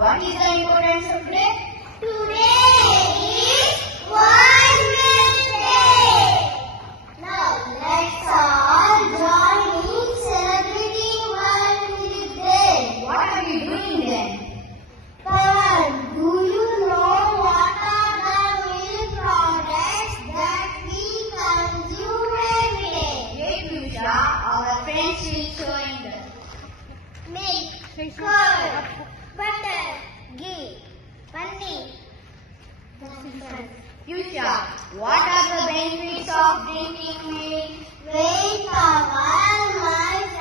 What is the importance of today? Today is World Milk Day. Now let's all join in celebrating World Milk Day. What are we doing then? Pawan, do you know what are the milk products that we consume every day? Wait, Piyusha, our friends will show in the Milk, curd, butter, ghee, paneer. Piyusha, what are the benefits of drinking milk? Brain power, muscle